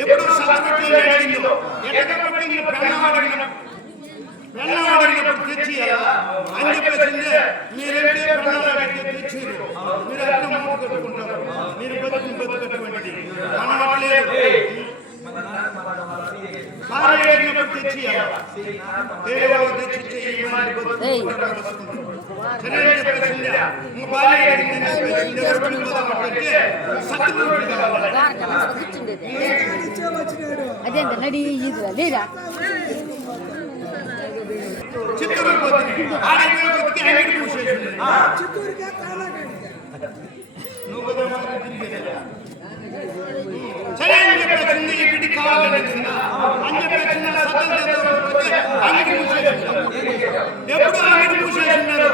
ఎప్పుడు సత్తులో అడిగిందో ఎక్కడెక్కడ పెళ్ళాడినప్పుడు తెచ్చి అని చెప్పేసిందే మీరంటే పెళ్ళాడి తెచ్చి మీరు అట్లా మూట కట్టుకుంటారు. మీరు బతుకటువంటిది అనట్లేదు. భార్య అడిగినప్పుడు తెచ్చి వేరే వాళ్ళు తెచ్చి సరే చెప్పేసిందే. భార్య అడిగిందంటే అదే నడి లేదా చిత్తూరు సరే అని చెప్పేసింది. ఇంటికి కావాలని అని చెప్పేసింది. అంగడి మూసేసినారు. ఎప్పుడు అంగడి మూసేసినారు?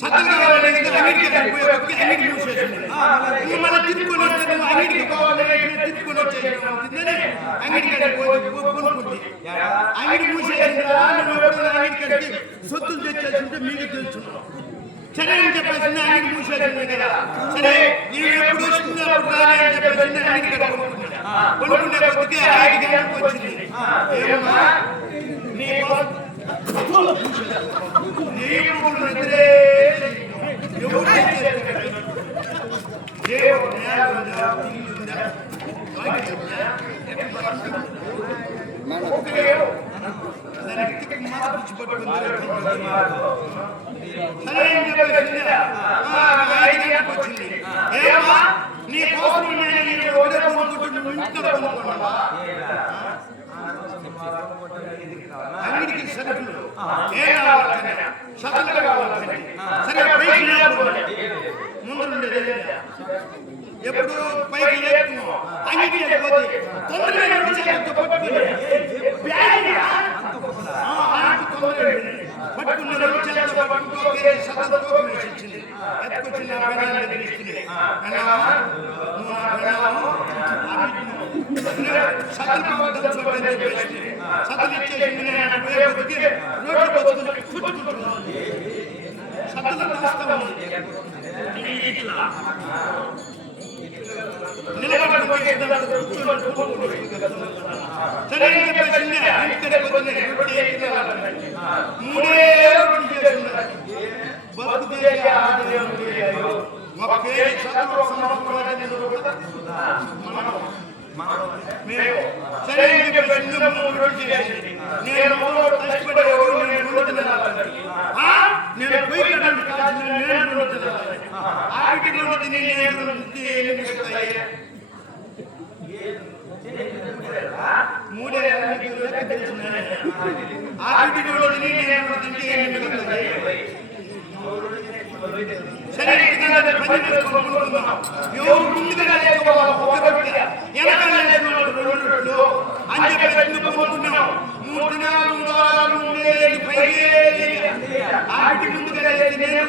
సత్తం కావాలని అంగడికి అంగడి మూసేసినారు. మళ్ళీ తిరుక్కొని వస్తే నువ్వు అంగడికి కావాలని తిరుక్కొని వచ్చేసిందని అంగడికి కొనుక్కుంది. అంగడి మూసేసిందా? నువ్వు ఎప్పుడు అంగడికి సొత్తులు తెచ్చేసింటే మీకు తెలుసు. సరే అని చెప్పేసింది. అంగడి మూసేసింది కదా. సరే ఇవి ఎప్పుడు వస్తుంది అప్పుడు రాని అని చెప్పేసింది. అంగడికి కొనుక్కునే కొద్దికి 5 గంటలకు వచ్చింది. ఏమన్నా నీ నీ కోసం అంగడికి సరుకులు సరుకులు కావాలంటే సరే పైకి ముందు ఎప్పుడు పైకి లేకుండా అంగడికి లేకపోతే తొందరగా పట్టుకున్న ఇచ్చింది. ఎత్తుకొచ్చిన సతులు ఇచ్చేసింది. రోడ్డు బతుకుని సతులు దాస్తా ఉంది. సరే అని చెప్పేసింది. మూడే బతుకు సరే అని చెప్పేసింది. నేను మూడే సరే ఎవరు ముందుగా అని చెప్పి కొనుక్కున్నాం. 3 దినాలు ఆవిటి ముందుగా నేను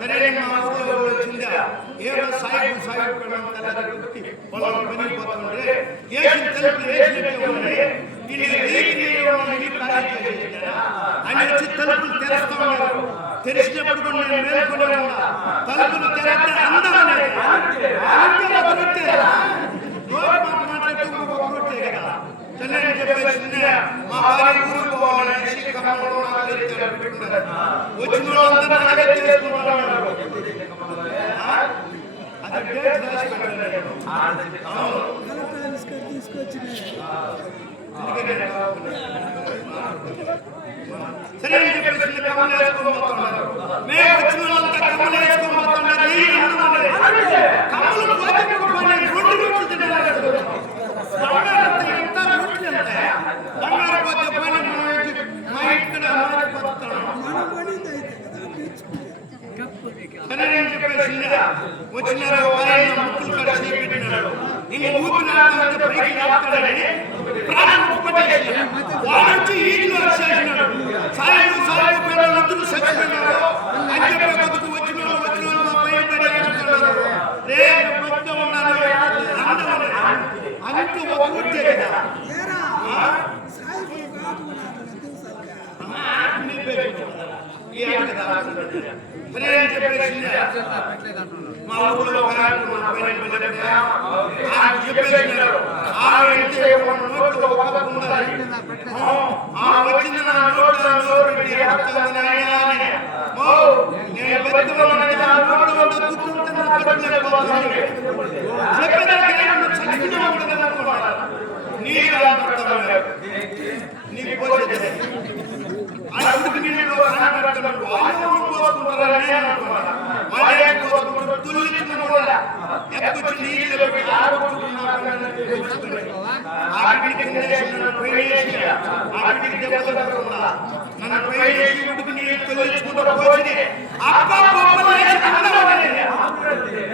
సరే మా ఊళ్ళో వచ్చిందా ఏదో సాయిబు పొలం పనిపోతుంటే వేసిన తలుపులు వేసినట్టే ఉన్నాయి. అని వచ్చి తలుపులు తెరుస్తా ఉన్నారు. తెరిచినప్పుడు కూడా నేను మేల్కొనే ఉన్నా. తలుపులు తెరిస్తే అందమనే మాట్లాడుతూ కదా. సరే అని చెప్పేసి మా భార్య ఊరు పోవాలనేసి వచ్చిన వాళ్ళందరూ నాకే తెలుసుకుంటున్నారు. అది డేట్ రాసి పెట్టాను. సరే అని చెప్పేసి కమ్మలు వేసుకోబోతున్నారు. మేము వచ్చిన వాళ్ళంతా కమ్మలు వేసుకోబోతున్నారు. కమ్మలు పోతే 2 రోజులు తినాలి. బంగారు పోతే పని మా ఇక్కడ సరే అని చెప్పేసి వచ్చినారు. ముక్కులు కలిసి పెట్టినాడు. ఇంక ఊపిరి పైకి లాపుతాడని ప్రాణం పట్టేసి వాడొచ్చి ఈదులో వచ్చేసినాడు. సాయం పిల్లలందరూ చచ్చిపోయినారు అని చెప్పే కొద్దికి వచ్చిన వాళ్ళు మా పైన పడి ఆడుతున్నారు. రేపు మొత్తం ఉన్నారు అంటూ ఒక వచ్చే కదా ఈ ఆట దాచుకుంటుంది సరే అని చెప్పేసి మా ఊళ్ళో ఒక ఆయన పైన చెప్పేసినారు ఆమె నోట్లో ఒక ఉండాలి వచ్చింది నా నోట్లో నోరు పెట్టి నేను బతుకున్నాను నా నోట్లో కూర్చుంటే నా పట్టులేకపోతుంది చెప్పేదానికి చదివిన ఉండదనుకున్నాను నీరు పడతాను నీకు పోసేది అడుగు నీళ్ళు కనబడుతున్నాడు వాళ్ళు పోసుకుంటారని అనుకున్నాను మళ్ళీ పోసుకుంటూ తుల్లించిన కూడా ఎక్కొచ్చి నీళ్ళు పెట్టి ఆడికి నన్ను పోయేసి ఆడికి దెబ్బ తగ్గకుండా నన్ను పోయేసి ఉడుకు నీళ్ళు తొలగించుకుంటూ పోసి అప్ప పప్పులు వేసి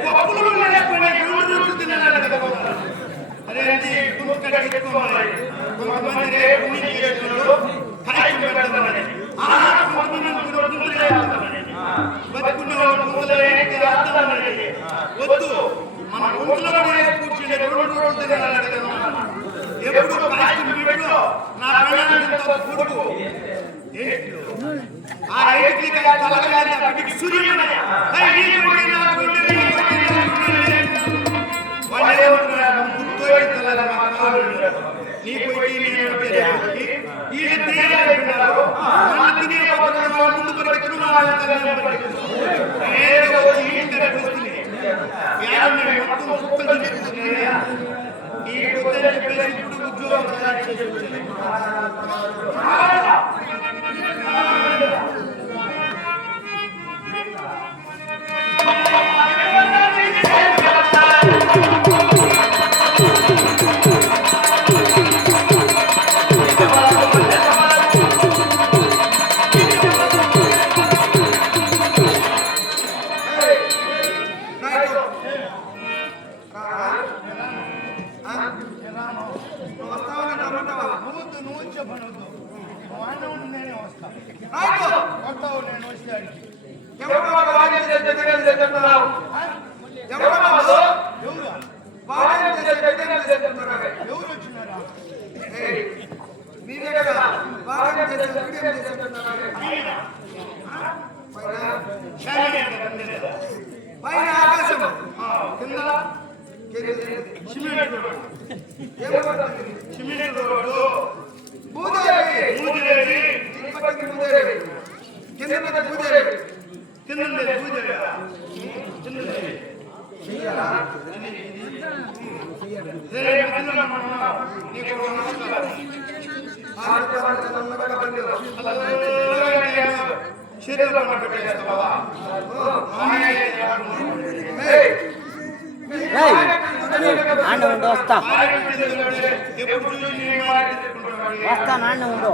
పప్పులు వేసుకొని రోజు తినాలి కదా అరే కొంతమంది రేపు చేస్తున్నారు బతుకున్న వద్దు మన ఊళ్ళో కూర్చుని 2 రోజులు తినాలి ఎప్పుడు నా కొడుకు ఆ ఐదుకి సూర్యుడు నీకు ముందు ఉద్యోగం సిమెంట్ రోడ్డు నాన్న ఉండు వస్తా వస్తా నాన్న ఉండు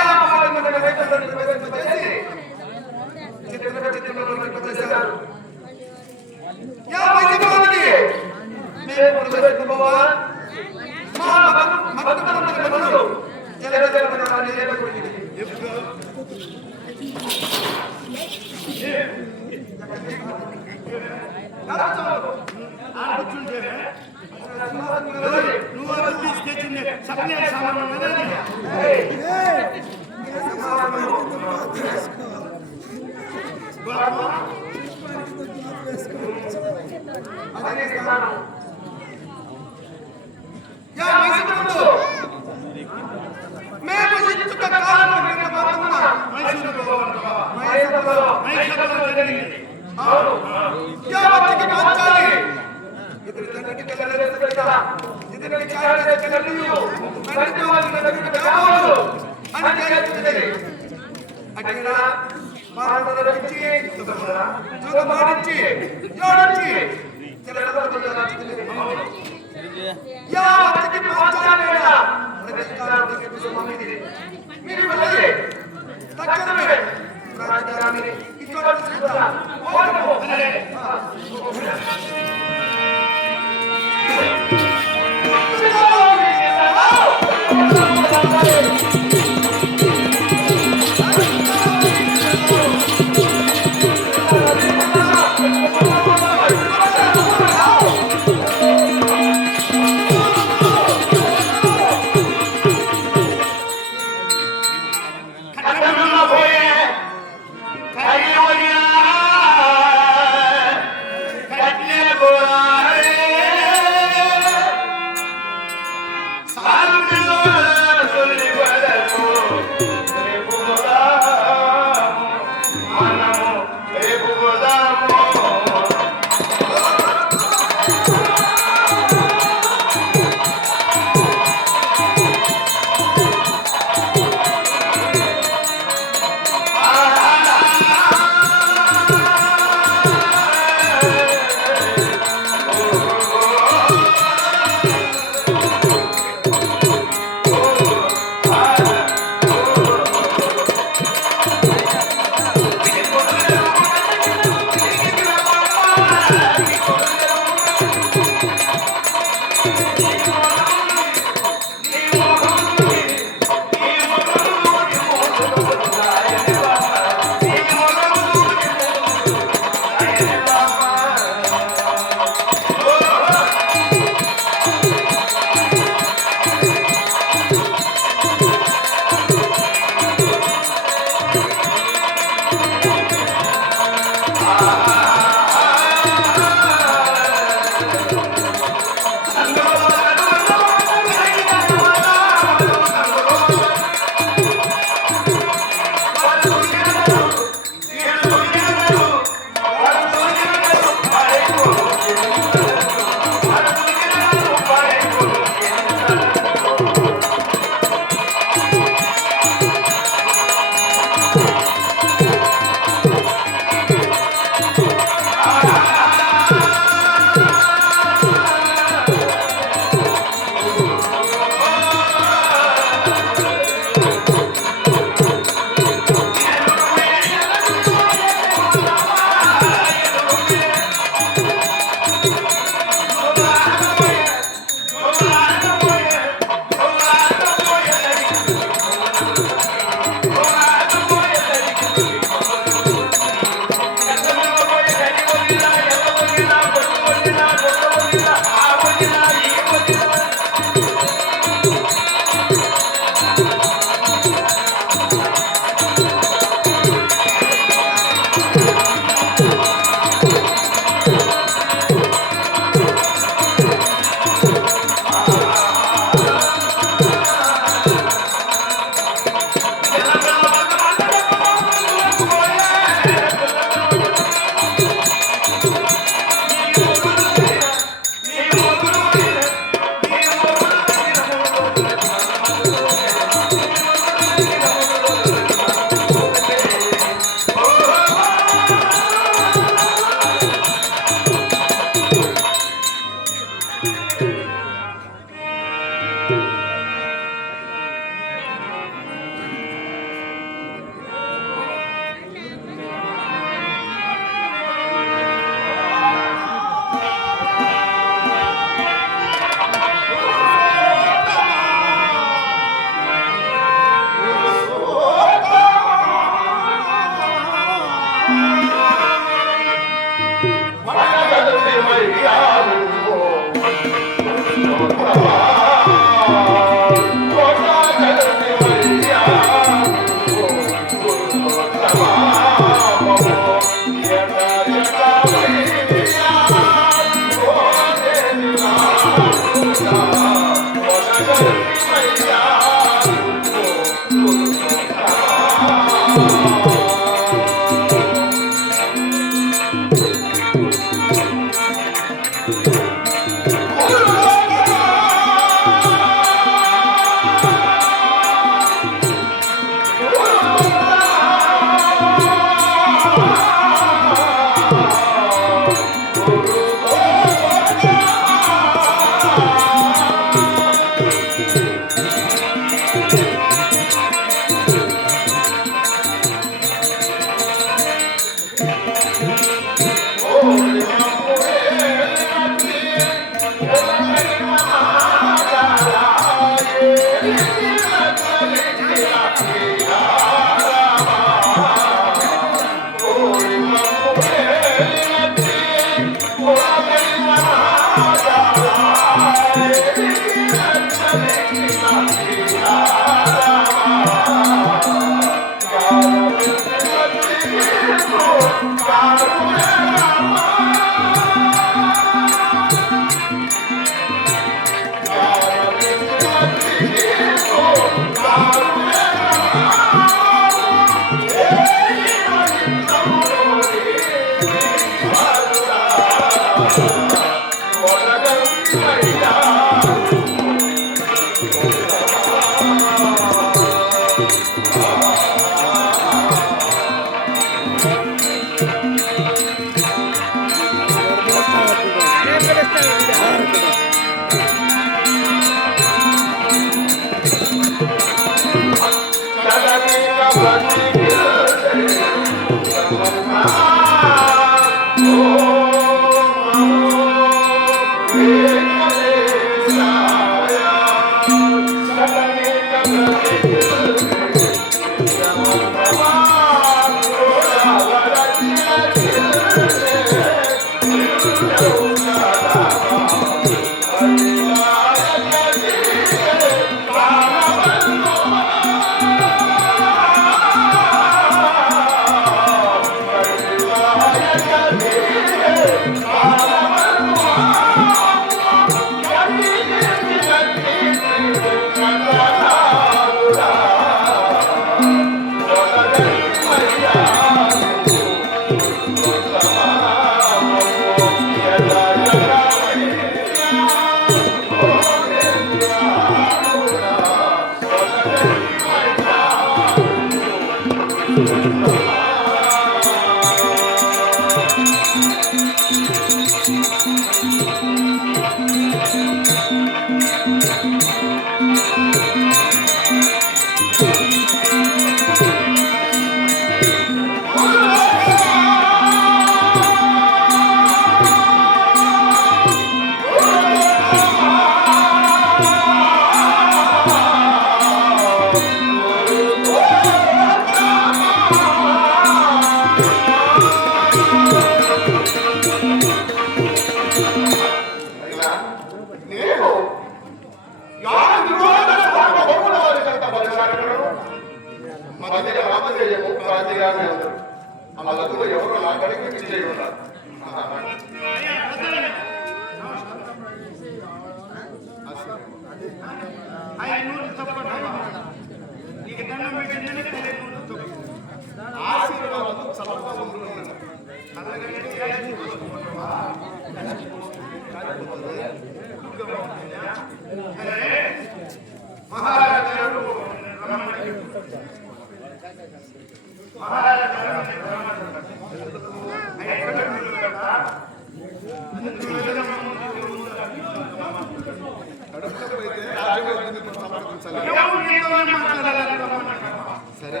సరే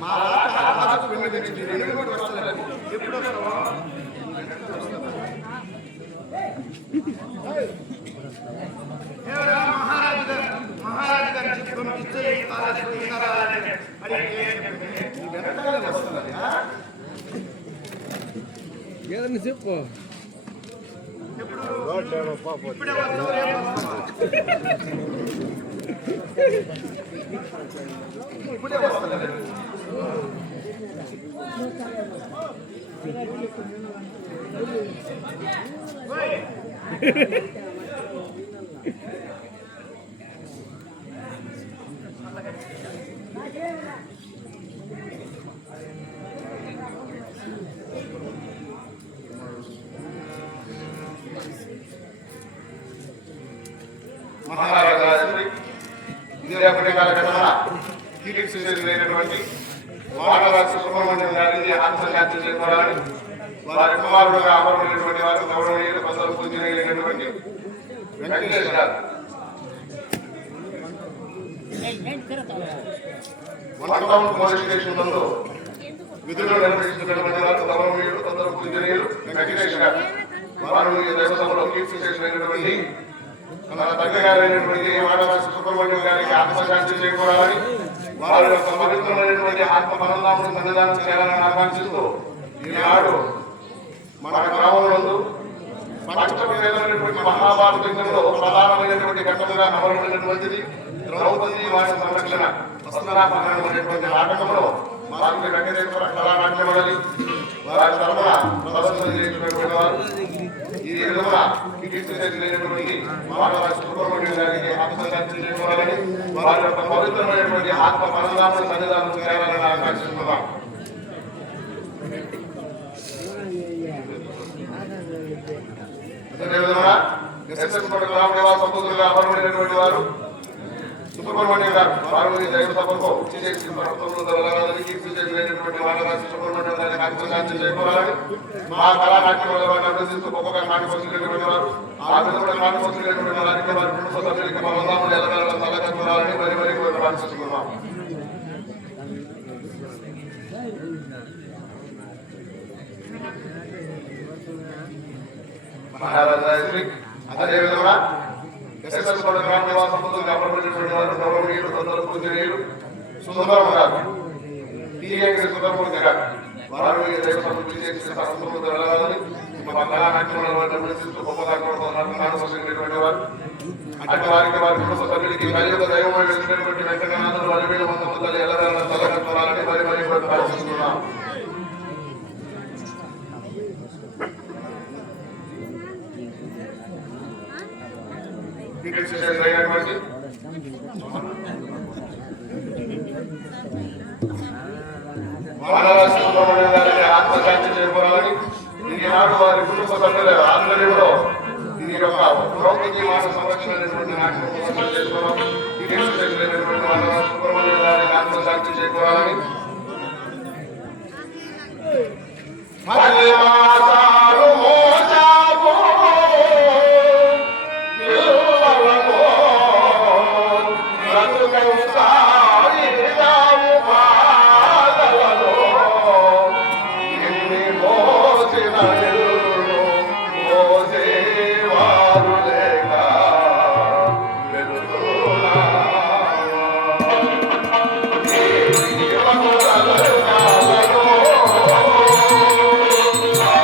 మా ఎప్పుడు మహారాజు గారు చెప్పిస్తే ఏదన్నా చెప్పు ఇప్పుడే వస్తావు, రేపు వస్తావా? ఇప్పుడే వస్తా. మహారాజాశ్రీ ఇదేపటి కాలఘట్టమున కీర్తి చేసినటువంటి మహారాజు సుబ్రహ్మణ్యం గారిని ఆత్మశాంతి చేకూరాలని వారి కుమారుడుగా అమరుడైనటువంటి వారు గౌరవనీయులు కొందరు పూజనీయులైనటువంటి వెంకటేష్ గారు వన్ టౌన్ పోలీస్ స్టేషన్ నందు విధులు నిర్వహిస్తున్నటువంటి వారు గౌరవనీయులు కొందరు పూజనీయులు వెంకటేష్ గారు వారు ఈ దేశంలో కీర్తి చేసినటువంటి మన దగ్గరైనటువంటి మహారాజు సుబ్రహ్మణ్యం గారికి ఆత్మశాంతి చేకూరాలని వారి యొక్క పవిత్రమైనటువంటి ఆత్మ పరంధామును సన్నిధానం చేయాలని ఆకాంక్షిస్తూ ఈనాడు మన గ్రామంలో పంచమైనటువంటి మహాభారత యుద్ధంలో ప్రధానమైనటువంటి ఘట్టముగా నమలమైనటువంటిది ద్రౌపది వారి సంరక్షణ వస్త్రాపహరణం అనేటువంటి నాటకంలో మారుతి వెంకటేశ్వర కళానాట్య మండలి వారి తరఫున ప్రదర్శన చేసినటువంటి వారు ఈ విధమున కీర్తి చేసినటువంటి మహారాజు సుబ్రహ్మణ్యం గారికి ఆత్మశాంతి చేకూరాలని వారి యొక్క పవిత్రమైనటువంటి ఆత్మ పరంధామును సన్నిధానం చేయాలని ఆకాంక్షిస్తున్నాం. అదేవిధంగా ఎస్ఎస్ రామదేవా సంపూర్ణంగా అమరుడైనటువంటి వారు సుబ్రహ్మణ్యం గారు వారు ఈ దైవ సభకు చేసి ప్రభుత్వంలో జరగాలని కీర్తి చేసినటువంటి మహారాజు సుబ్రహ్మణ్యం గారికి ఆత్మశాంతి చేకూరాలని మా కళానాట్యంలో వారిని అభ్యసిస్తూ గొప్పగా నాటిపోసినటువంటి వారు ఆ విధంగా నాటిపోసినటువంటి వారికి వారి కుటుంబ సభ్యులకి బలదాములు ఎల్లవేళ తలకూరాలని మరి మరి ప్రార్థిస్తున్నాం. మహారాజాశ్రీ అదేవిధంగా ఎస్ఎస్ గ్రామ సంపూర్ణంగా అమరుడైనటువంటి వారు గౌరవనీయులు కొందరు పూజనీయులు సుందరం గారు టీఏకి సుందరమూర్తి గారు వారు ఈ దేశంలో వెళ్ళాలని మా కళానాట్యంలో గొప్పగా నాటిపోసినటువంటి వారు అటు వారికి వారి కుటుంబ సభ్యులకి కలియుగ దైవమై వెలిసినటువంటి వెంకటనాథుడు వలివేలు మంత్రులు ఎల్లవేళ తలకూరాలని మరి మరి ప్రార్థిస్తున్నాం. మహారాజు సుబ్రహ్మణ్యం గారికి ఆత్మశాంతి చేకూరాలని ఈనాడు వారి కుటుంబ సభ్యుల ఆధ్వర్యంలో ఈ యొక్క ద్రౌపది మాస సంరక్షణ అనేటువంటి నాటకం చేసుకోవడం మహారాజు సుబ్రహ్మణ్యం గారికి ఆత్మశాంతి చేకూరాలని Oh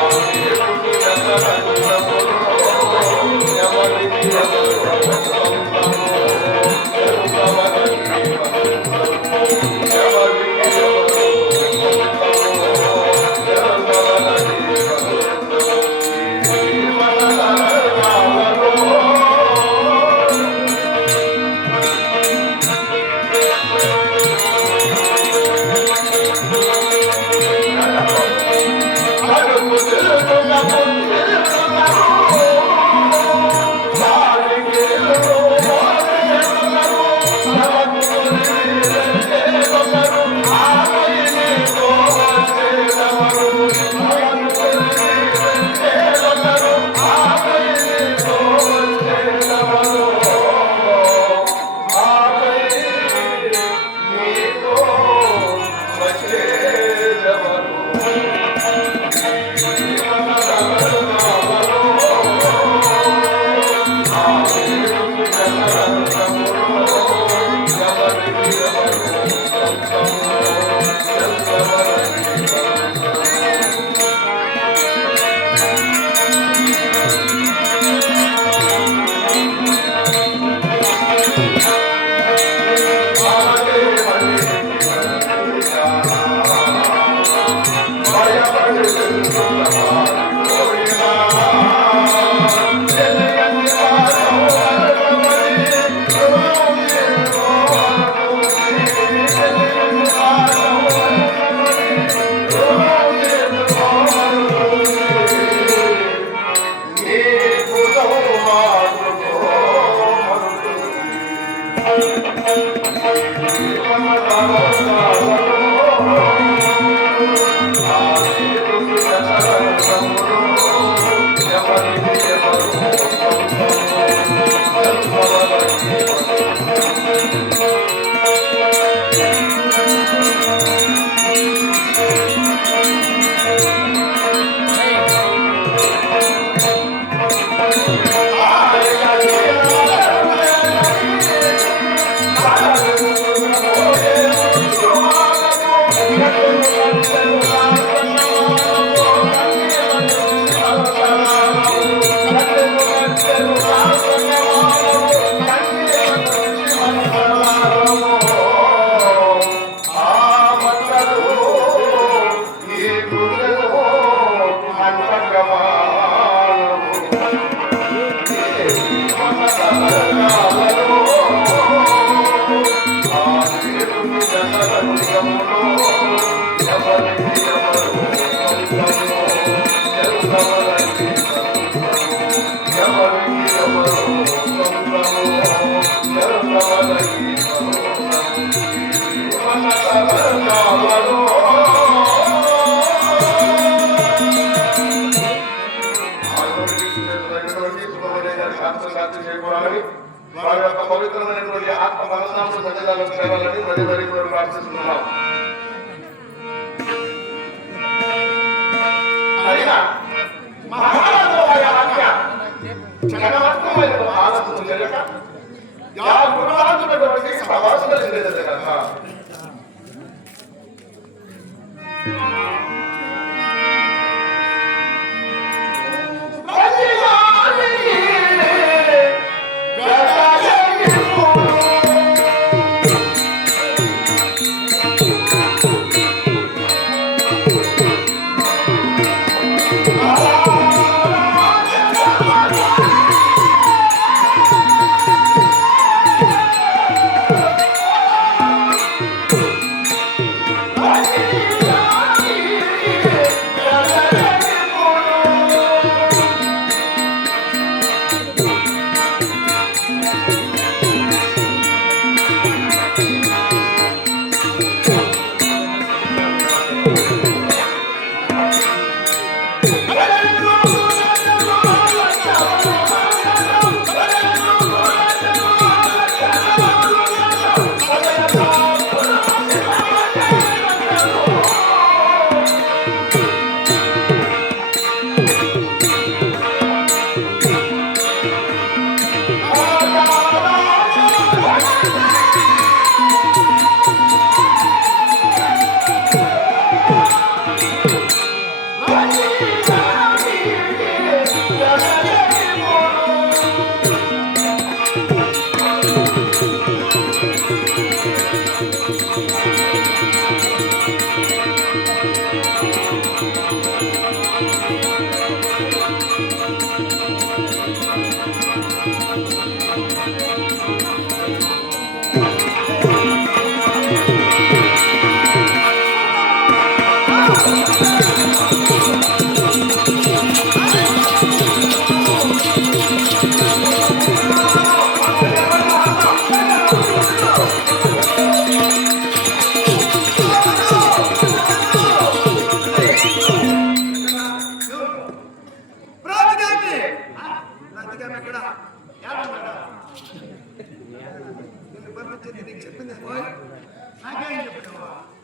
వారి యొక్క పవిత్రమైనటువంటి ఆత్మ బలనామను ప్రజలలో చేరాలని మరి మరి ప్రార్థిస్తున్నాం. అయినా మహారాజు వారి ఆజ్ఞ జగమంతమైన ఆనందం జరగక యా గురురాజునటువంటి సభాసన జరిగేది కదా.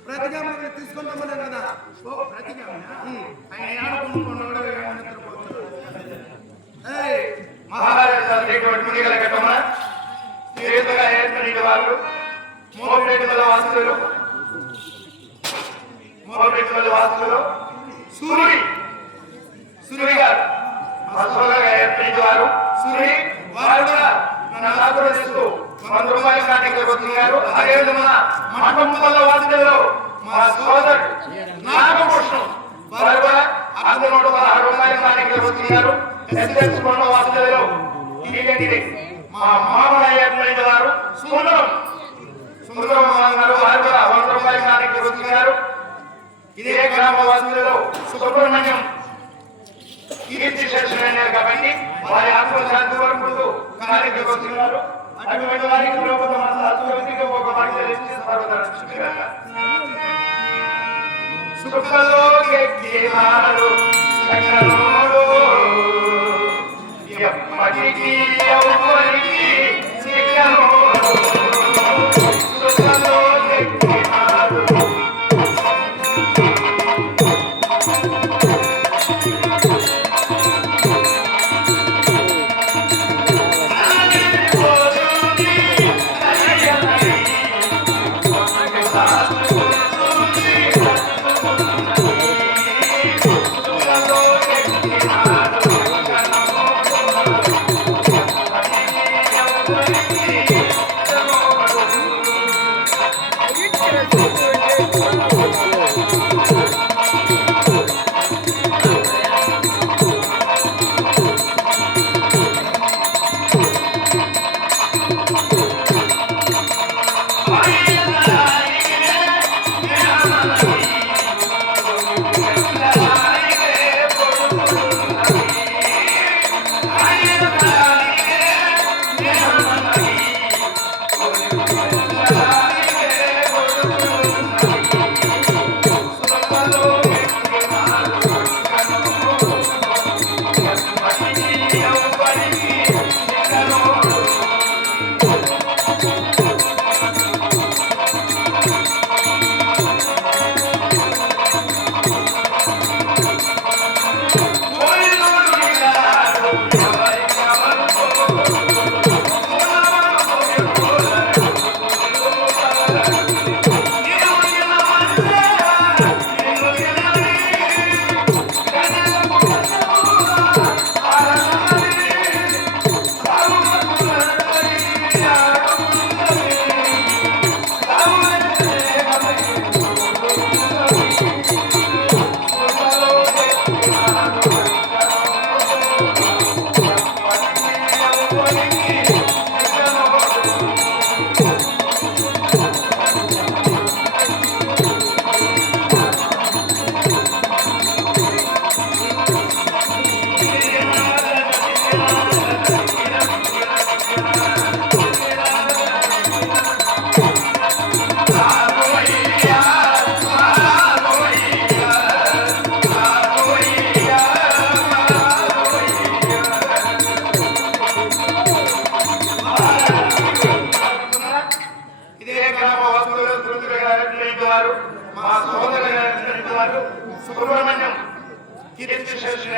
ప్రతిగామని తీసుకుంటామని కదా. ఓ ప్రతిగామ ఆయన ఆడుకుంటున్నాడు. మహారాజుగా ఏర్పడిన వారు మోపేటుల వాసులు సూరి గారు మసోదగా ఏర్పడిన వారు సూరి వారు కూడా నన్ను ఆదరిస్తూ 100 రూపాయలు కాటించబోతున్నారు. అదేవిధంగా మండపంలో వాసులలో మా సోదరుడు నాగభూషణం వారు కూడా 116 రూపాయలు కాటించబోతున్నారు. ఎస్ఎస్ వాసులలో మా మామయ్య ఏర్పడిన వారు సుందరం గారు వారు కూడా 100 రూపాయలు కాటించబోతున్నారు. ఇదే గ్రామ వాసులలో సుబ్రహ్మణ్యం కీర్తి చేస్తున్నారు కాబట్టి వారి ఆత్మశాంతి వరకు కార్యక్రమిస్తున్నారు. అటువంటి వారికి సుఖలోకెక్కినాడు ఎప్పటికీ ఎవరికి సుఖలోకెక్కినాడు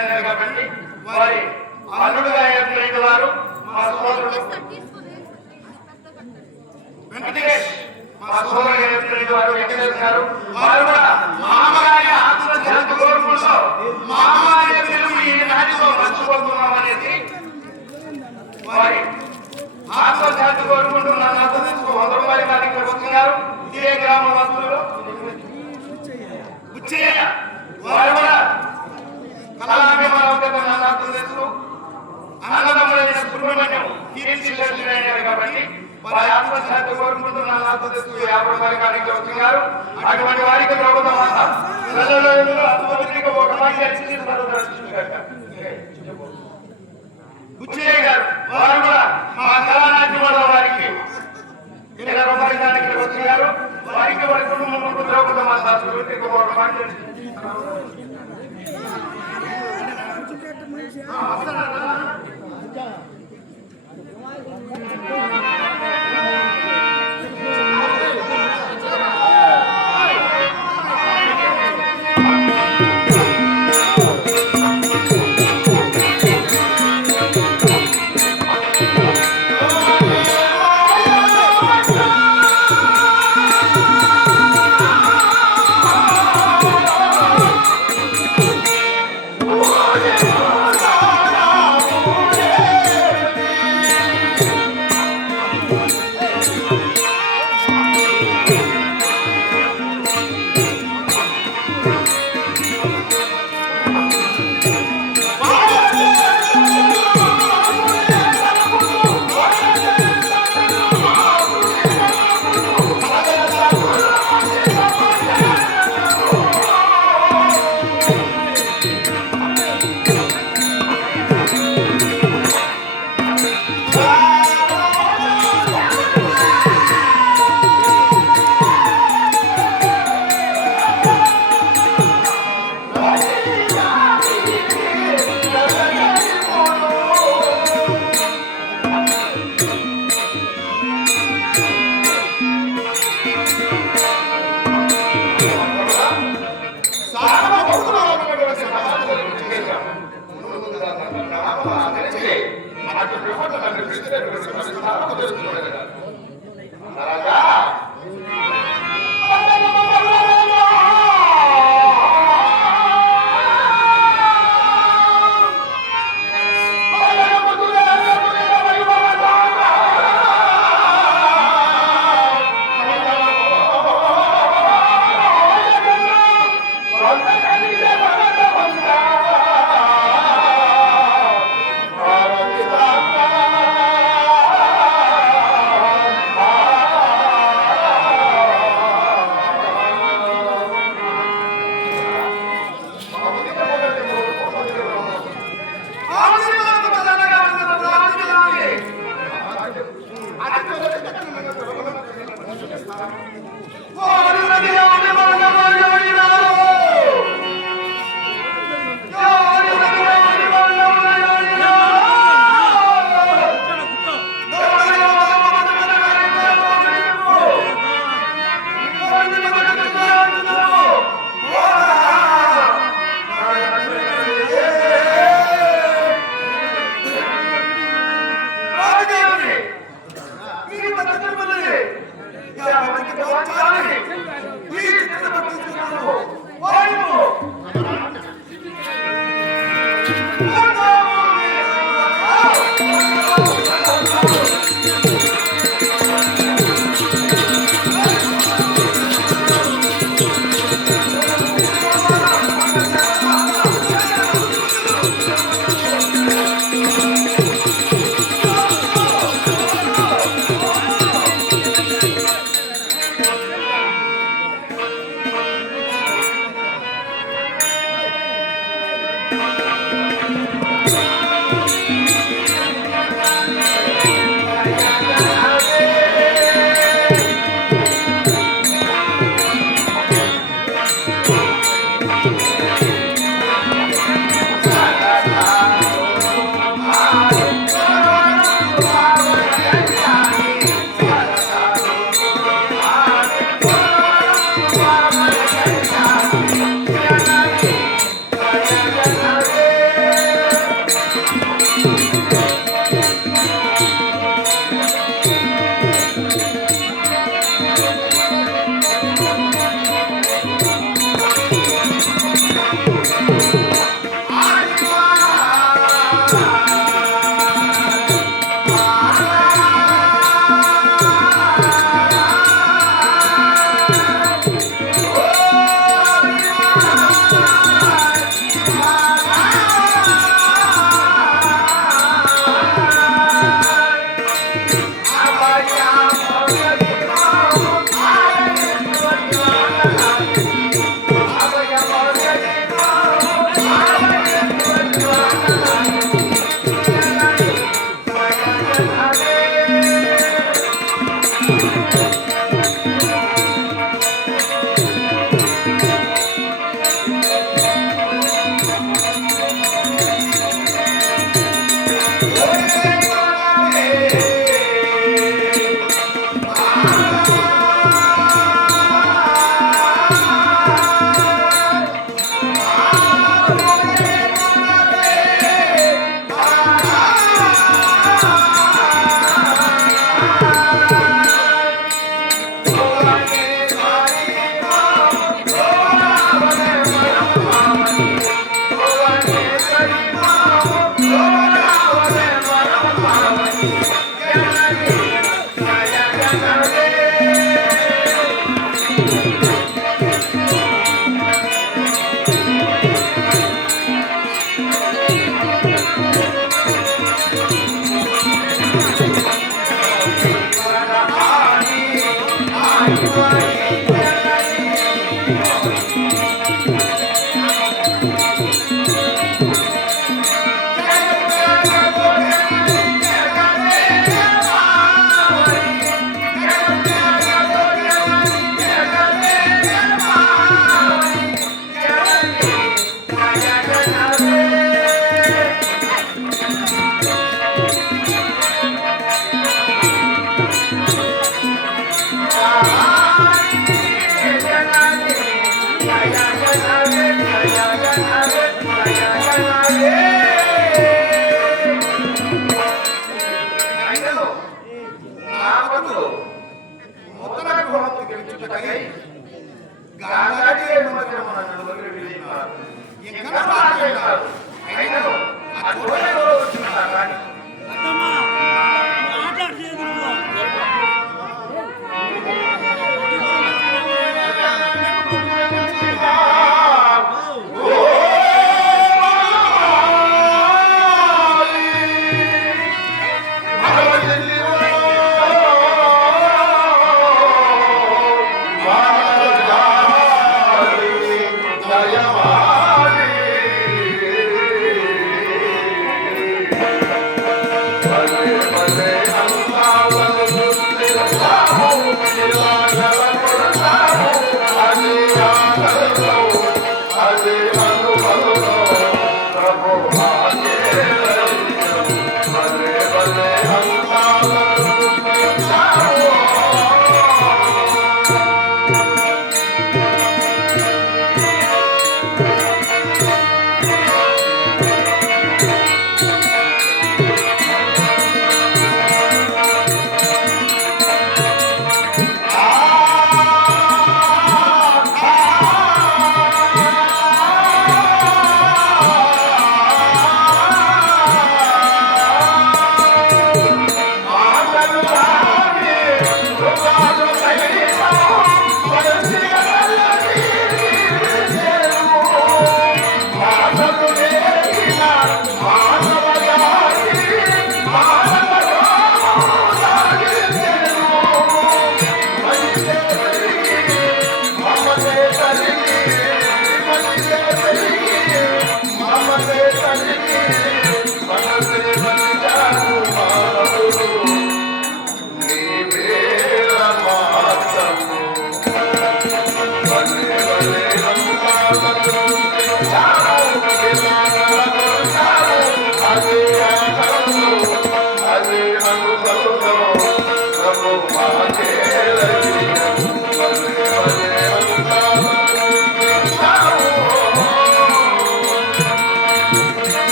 అయినది కాబట్టి వారి అల్లుడుగా ఏర్పడిన వారు మా సోదరుడు వెంకటేష్, మా సోదరుడు ఏర్పడిన వారు వెంకటేష్ గారు, వారు కూడా మా అమ్మగారి ఆత్మశాంతి కోరుకుంటూ మా అమ్మగారి పిల్లలు ఈ నాటిలో మర్చిపోతున్నాం అనేది వారి ఆత్మశాంతి కోరుకుంటూ నన్ను అర్థం తీసుకు 100 రూపాయల కార్యక్రమం వచ్చినారు. ఇదే గ్రామ వాసులు బుచ్చయ్య వారు కూడా కళాభిమానంతో నన్ను అర్థం చేసుకు అన్నదమ్ములైన సుబ్రహ్మణ్యం కీర్తిశేషులైనవి కాబట్టి వారి ఆత్మశాంతి కోరుకుంటూ నన్ను అర్థం చేసుకు 50 రూపాయల కార్యక్రమం వచ్చినారు. అటువంటి వారికి ప్రభుత్వం బుచ్చయ్య గారు వారు కూడా మా కళానాట్యం వారికి 20 రూపాయల కార్యక్రమం వచ్చినారు. వారికి వారి కుటుంబం ద్రౌపద మాత సంస్కృతికి ఒక మాట రక్షించుటకై గాంధారీ మంత్రములను వదిలివేయున్నారు. ఎక్కడ పాల్గొంటారు అయినను ఆ చూడలో వచ్చినారు కానీ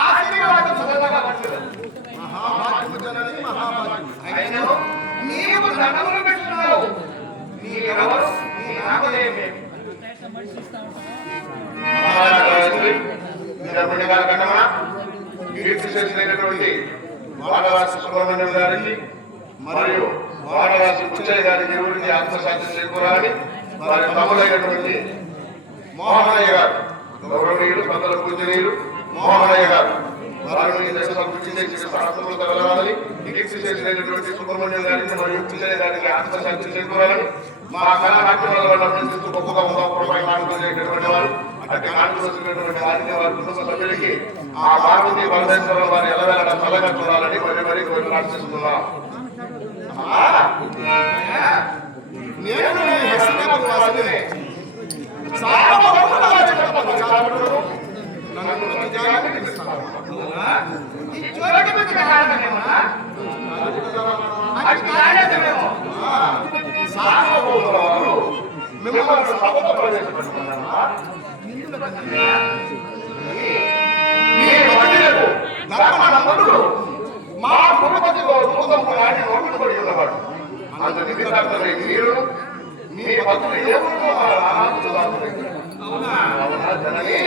ఆశీర్వాదం సదనంగా పడుతుంది. మహాభాగ్యము జనని మహాభాగ్యము. అయినను నీవు దండములు పెట్టున్నావు. నీవెవరు? నీ నామదేవి. మహారాజు వీరమణి గారి కన్నమ కీర్తి చేసినటువంటి వాడవాసి సుబ్రహ్మణ్యం గారికి మరియు వాడవాసి పుచ్చయ్య గారికి దేవుడికి ఆత్మశాంతి చేకూరాలని వారి తమ్ముడైనటువంటి మోహనయ్య గారు గౌరవనీయులు పెద్దల పూజనీయులు మోహనయ్య గారు వారిని ఈ దేశంలో కృషి చేసి సార్థకులు తగలాలని కీర్తి చేసినటువంటి సుబ్రహ్మణ్యం గారికి మరియు పుచ్చయ్య గారికి ఆత్మశాంతి చేకూరాలని మా కళానాట్యాల వల్ల ప్రజలు గొప్పగా ఉందాపూర్వక నాటకం చేసినటువంటి వారు అట్టి నాటకం వచ్చినటువంటి వారిని వారి కుటుంబ సభ్యులకి ఆ పార్వతి పరమేశ్వర వారి ఎలవేళ చల్లగా చూడాలని మరి ప్రార్థిస్తున్నాం. నేను నీ హస్తినాపుర వాసిని. నన్ను ప్రతిజ్ఞాన్ని పిలుస్తాను. మిమ్మల్ని సభలో ప్రవేశపెట్టుకున్నారా? మీ వదిలకు ధర్మనందుడు మా కుటుంబతిలో రూపంలో ఆయన నోటుపడి ఉన్నవాడు. అంత నిమిత్తార్థమై మీరు మీ భక్తులు ఏ ఊరిలో అవునా జనని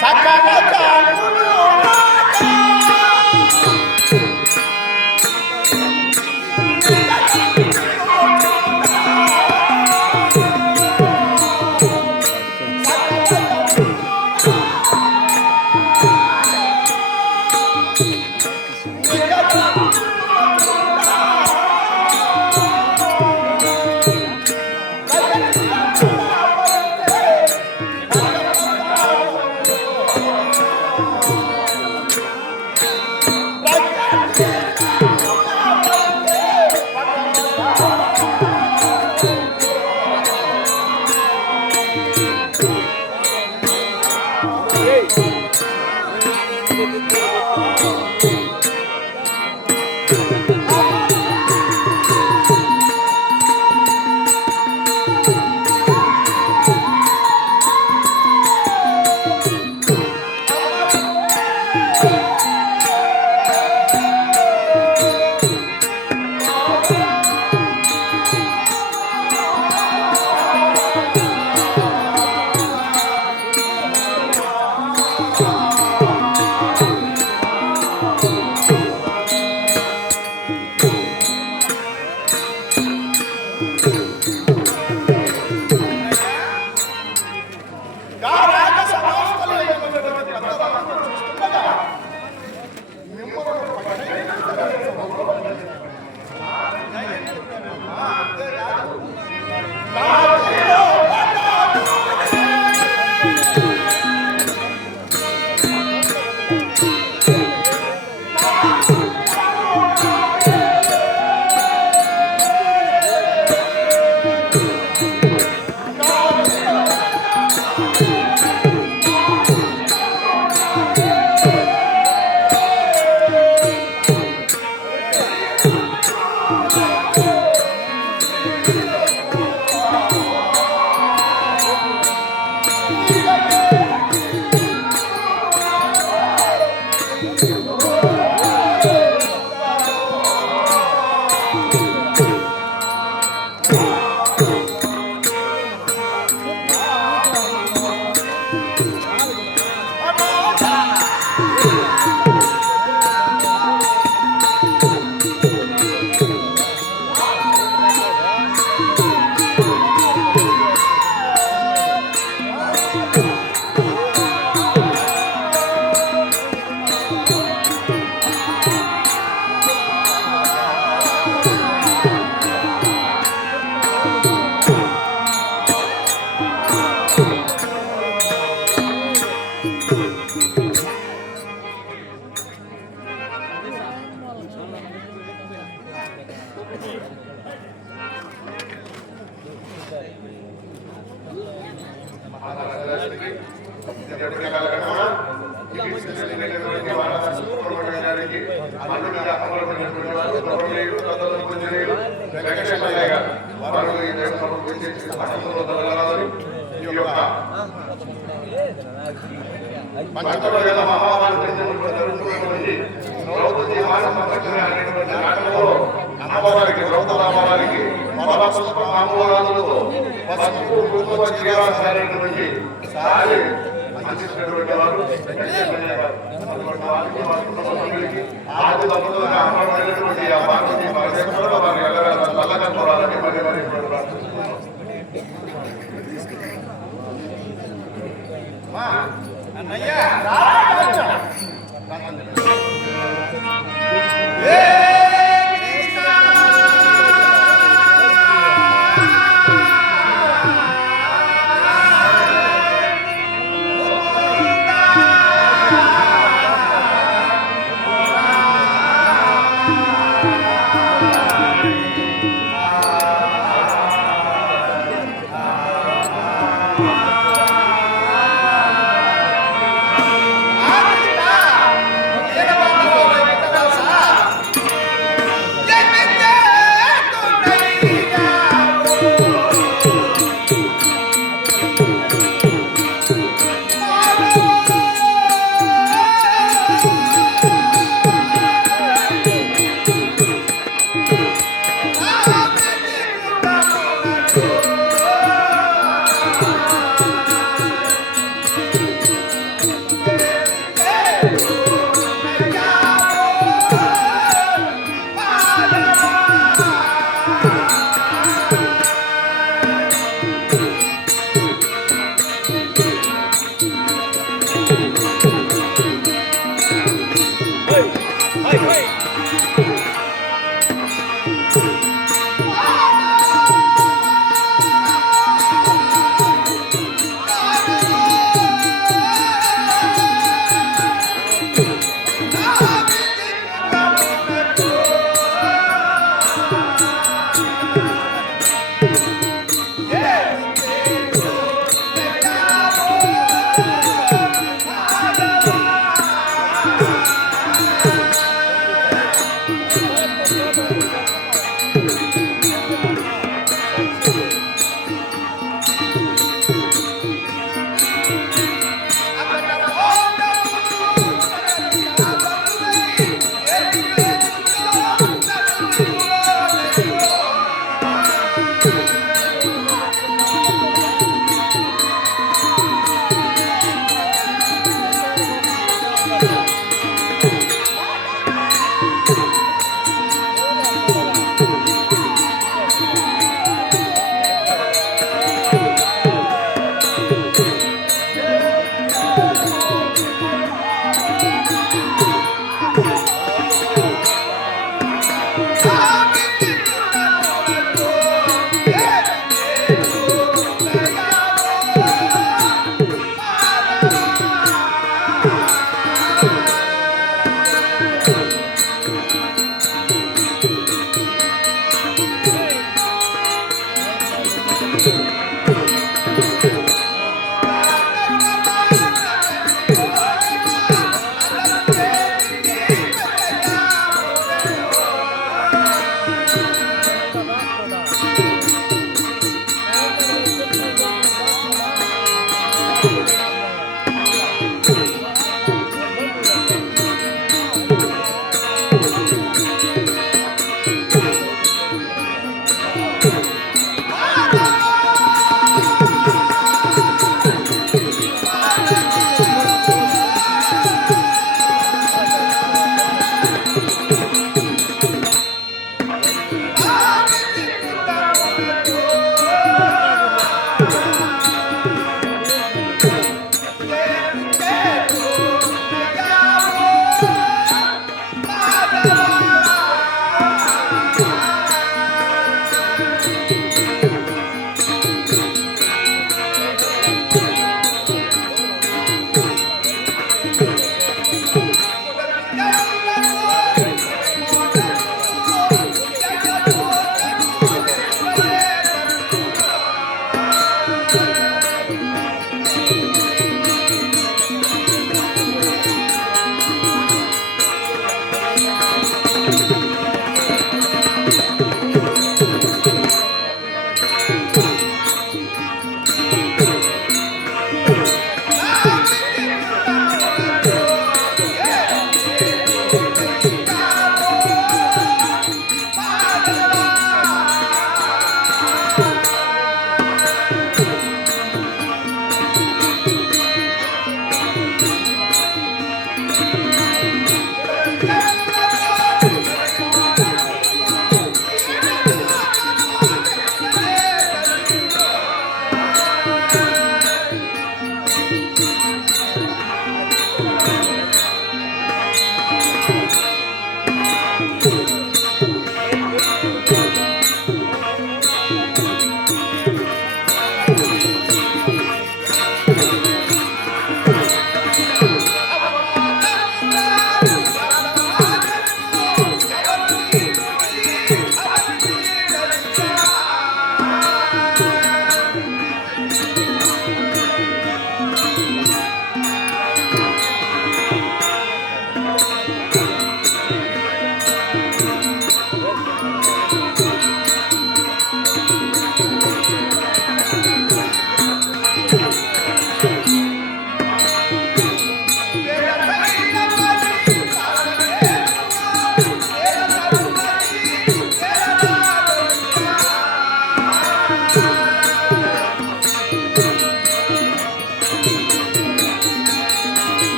సకల జాతులు పంచవర్గ మహావారు చెందినటువంటి ద్రౌపది మానసంరక్షణ అనేటువంటి నాటకంలో అమ్మవారికి ద్రౌపదామ్మవారికి పరమపుష్ప మామూలాదులతో పసుపు కుంకుమ జీవాసారైనటువంటి సారి అందించినటువంటి వారు వెంకటేశ్వరయ్య గారు. అటువంటి వారికి మా కుటుంబ సభ్యులకి ఆది దంపతులుగా అమ్మబడినటువంటి ఆ పార్వతీ పరమేశ్వరుడు వారి ఎల్లవేళ చల్లగా చూడాలని మరి మరి ప్రార్థిస్తున్నాం.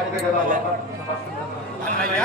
మాట్లాడితే కదా అన్నయ్య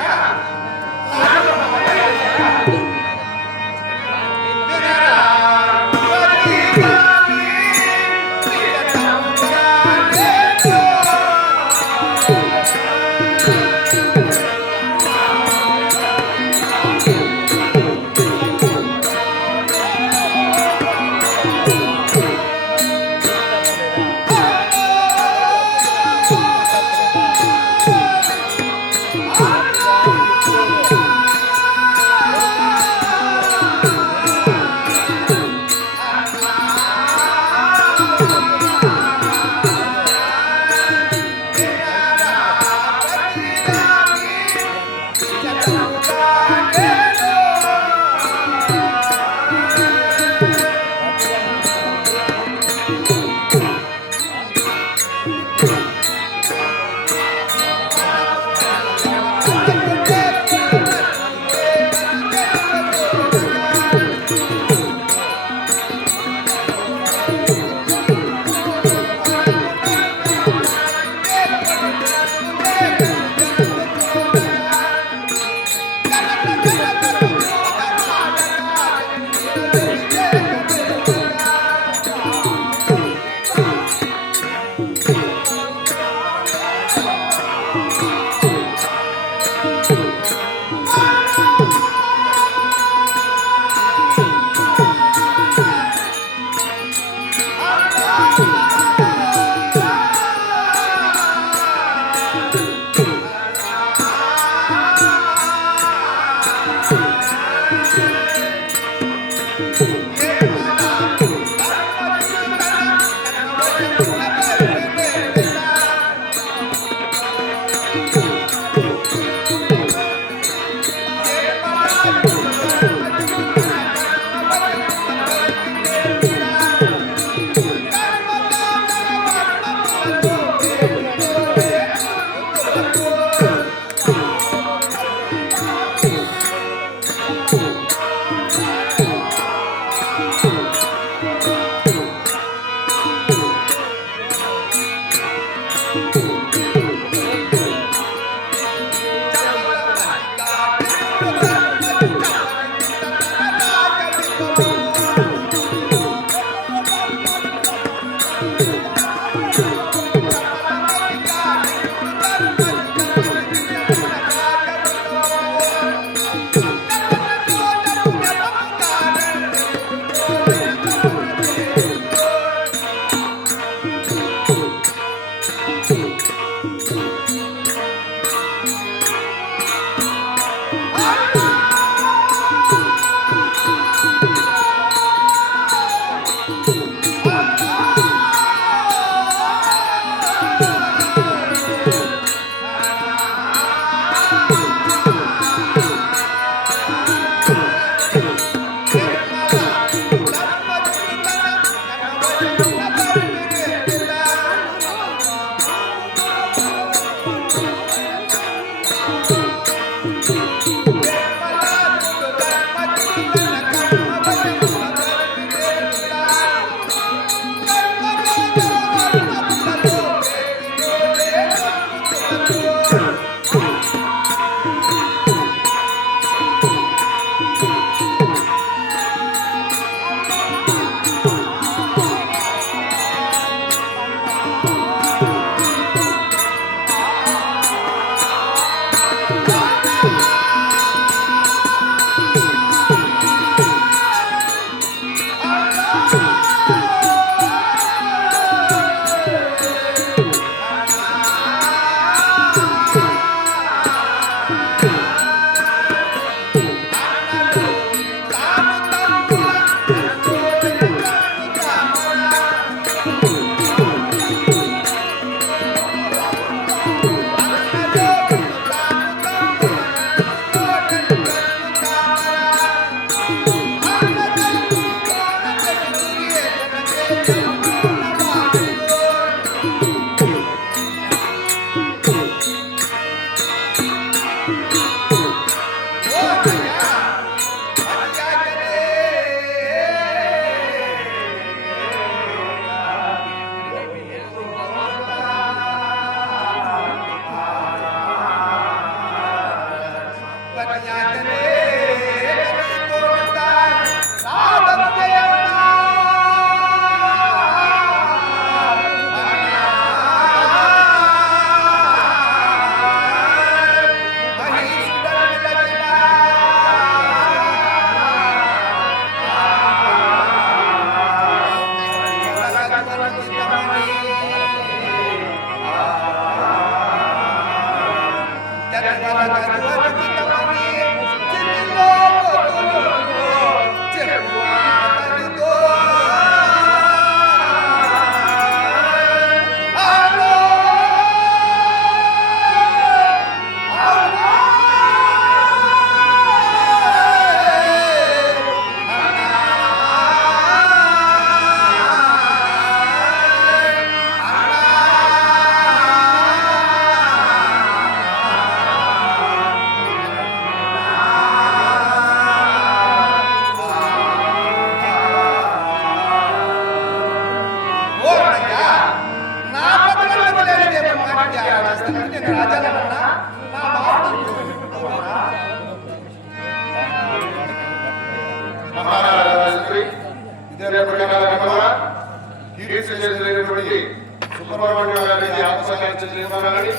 సుబ్రహ్మణ్యం గారికి ఆత్మసాక్షి చెందినవారని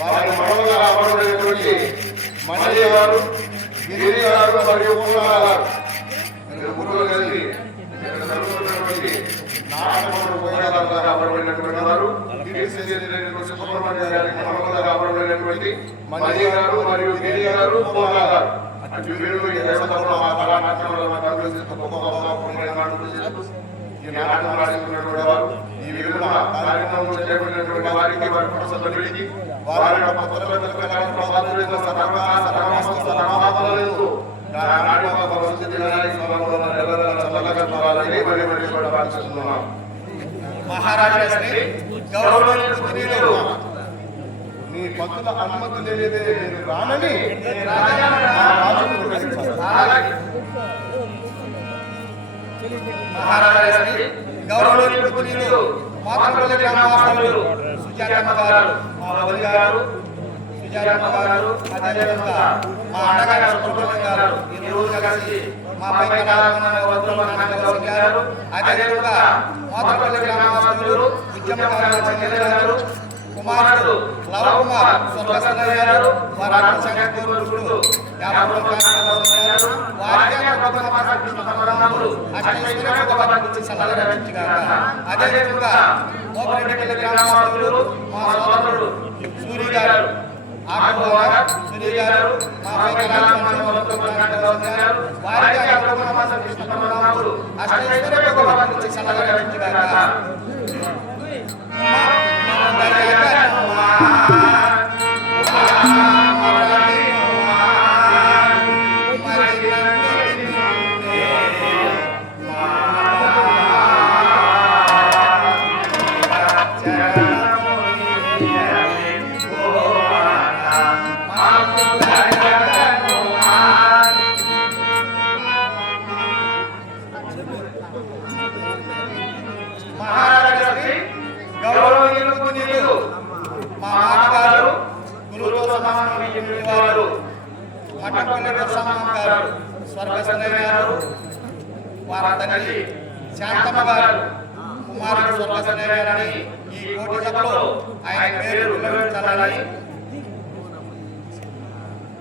వారి మనవగా అమరుడైనటువంటి మణి గారు గిరి గారు మరియు పూర్ణ గారు ముగ్గురు కలిసి జరుగుతున్నటువంటి నాటకములు పోయినగా అమరుడైనటువంటి వారు సుబ్రహ్మణ్యం గారికి మనవగా అమరుడైనటువంటి మణి గారు మరియు గిరి గారు పూర్ణ గారు ఈ నాటకం రాసినటువంటి వారు ఈ విధంగా కార్యక్రమం చేపట్టినటువంటి వారికి వారి సభ్యుడికి వారి మహారాజా శ్రీ గౌరవనీయులు నీ భక్తుల అనుమతి లేనిదే నేను రానని మహారాజా శ్రీ గౌరవనీయులు మాతృపల్లి గ్రామవాసులు సుజాతమ్మ గారు మా వదిలి గారు సుజాతమ్మ గారు అదేవిధంగా మా అన్నగారు సుబ్రహ్మణ్యం గారు ఈ రోజు కలిసి మా పై గారు అదేవిధంగా మాతృపల్లి గ్రామవాసులు ఉద్యమకారులు చంద్ర గారు కుమారుడు లవ కుమార్ స్వర్గస్థులయ్య గారు వారి ఆత్మసంఖ్యకుడు యాభై గారు అదేవిధంగా మోపరెడ్డి గ్రామవాసులు మా సోదరుడు సూరి గారు సూరి గారు వారి తల్లి శాంతమ్మ గారు కుమారుడు స్వర్గస్థులయ్య గారని ఈ కోటి సభలో ఆయన పేరు విలువించాలని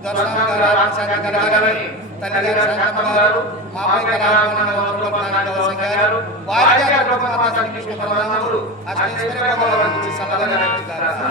దర్శనం గారు ఆత్మశాంతి కలగాలని తల్లి గారు శాంతమ్మ గారు మాపై కళాకారులు వారి మాతా శ్రీకృష్ణ పరమాత్ముడు అష్టేశ్వర భగవాన్ సలహా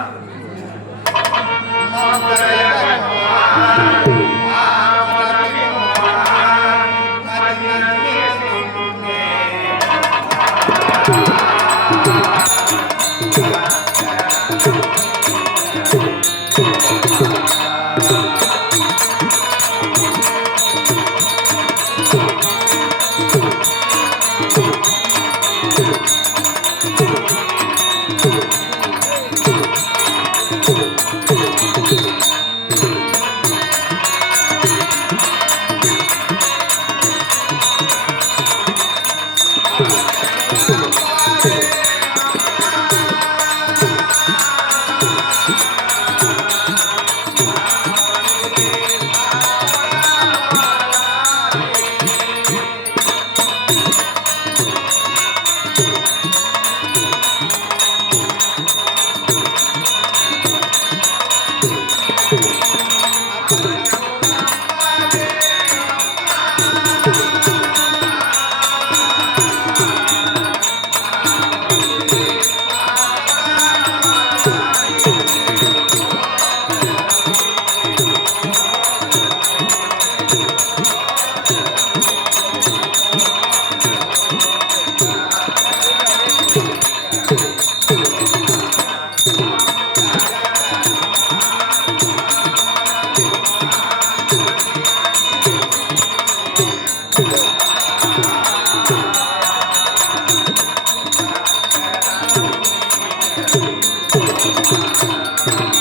Thank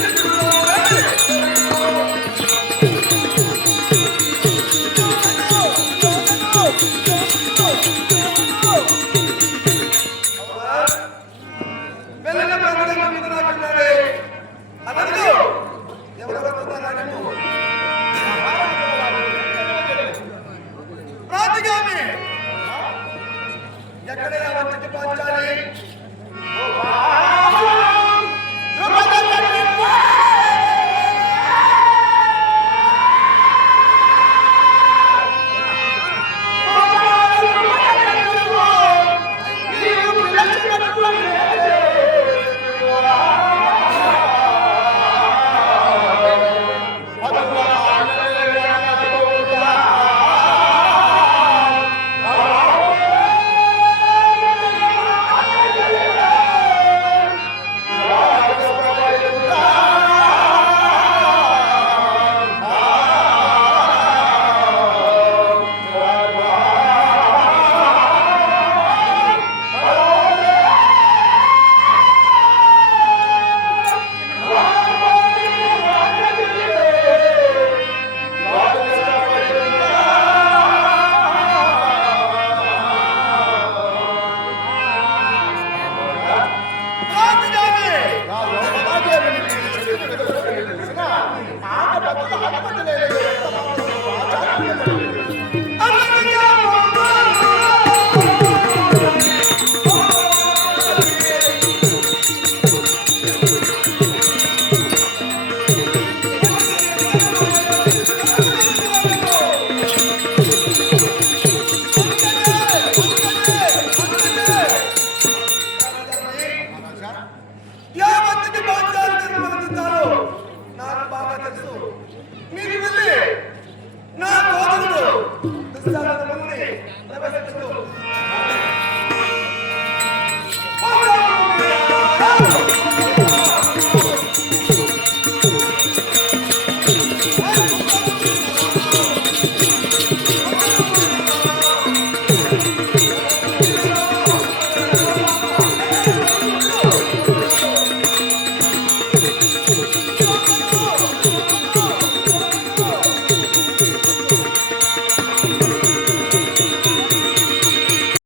you.